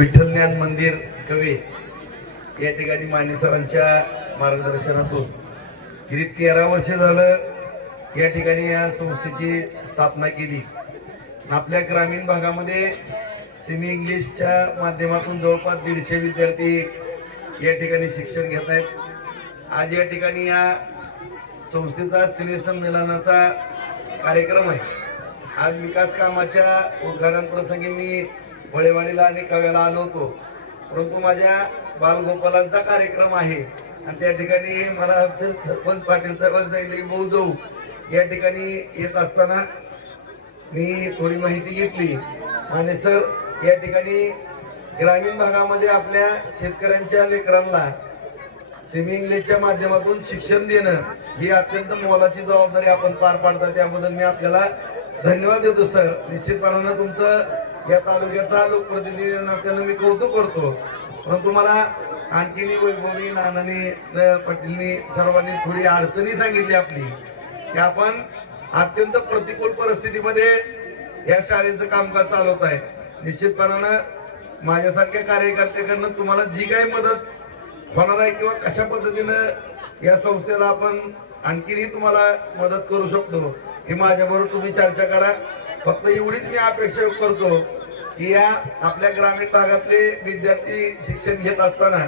मंदिर कवी या ठिकाणी मानेसरांच्या मार्गदर्शनातून गेली तेरा वर्ष झालं या ठिकाणी या संस्थेची स्थापना केली. आपल्या ग्रामीण भागामध्ये सेमी इंग्लिशच्या माध्यमातून जवळपास दीडशे विद्यार्थी या ठिकाणी शिक्षण घेत आहेत. आज या ठिकाणी या संस्थेचा स्नेहसंमेलनाचा कार्यक्रम आहे. आज विकास कामाच्या उद्घाटन प्रसंगी मी फळेवाडीला आणि कव्याला आलो होतो परंतु माझ्या बालगोपालांचा कार्यक्रम आहे. आणि त्या ठिकाणी मला आमचे सरपंच पाटील साहेबांनी सांगितले भाऊ जाऊ. या ठिकाणी येत असताना मी थोडी माहिती घेतली. आणि सर या ठिकाणी ग्रामीण भागामध्ये आपल्या शेतकऱ्यांच्या लेकरांना सेमी इंग्लिशच्या माध्यमातून शिक्षण देणं ही अत्यंत मोलाची जबाबदारी आपण पार पाडता त्याबद्दल मी आपल्याला धन्यवाद देतो सर. निश्चितपणानं तुमचं या तालुक्याचा लोकप्रतिनिधी नात्यानं मी कौतुक करतो. परंतु मला आणखीन वैभवनी नानानी पाटीलनी सर्वांनी थोडी अडचणी सांगितली आपली की आपण अत्यंत प्रतिकूल परिस्थितीमध्ये या शाळेचं कामकाज चालवत आहे. निश्चितपणानं माझ्यासारख्या कार्यकर्त्याकडनं तुम्हाला जी काही मदत होणार आहे किंवा कशा पद्धतीनं या संस्थेला आपण आणखीनही तुम्हाला मदत करू शकतो. हे माझ्याबरोबर तुम्ही चर्चा करा. फक्त एवढीच मी अपेक्षा करतो की या आपल्या ग्रामीण भागातले विद्यार्थी शिक्षण घेत असताना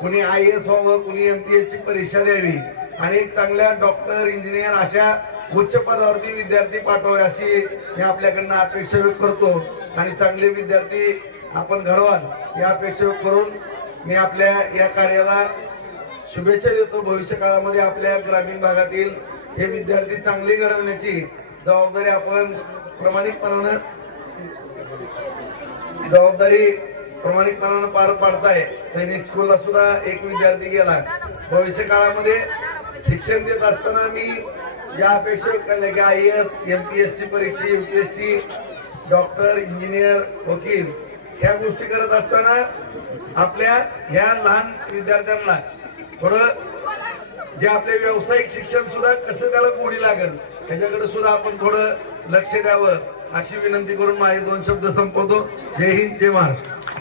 कुणी आय एस व्हावं कुणी एम पी एस ची परीक्षा द्यावी आणि एक चांगल्या डॉक्टर इंजिनियर अशा उच्च पदावरती विद्यार्थी पाठवावे अशी मी आपल्याकडनं अपेक्षा व्यक्त करतो. आणि चांगले विद्यार्थी आपण घडवाल या अपेक्षा व्यक्त करून मी आपल्या या कार्याला शुभेच्छा देतो भविष्य काळामध्ये आपल्या ग्रामीण भागातील हे विद्यार्थी चांगले घडवण्याची जबाबदारी आपण प्रामाणिकपणानं जबाबदारी प्रामाणिकपणानं पार पाडताय. सैनिक स्कूलला सुद्धा एक विद्यार्थी गेला. भविष्य काळामध्ये शिक्षण देत असताना मी या अपेक्षा केल्या की I S M P S C परीक्षा U P S C doctor engineer वकील ह्या गोष्टी करत असताना आपल्या ह्या लहान विद्यार्थ्यांना थोडं जे आपले व्यावसायिक शिक्षण सुद्धा कसं त्याला गोडी लागेल त्याच्याकडे सुद्धा आपण थोडं लक्ष द्यावं अशी विनंती करून माझे दोन शब्द संपवतो. जय हिंद जय महाराष्ट्र.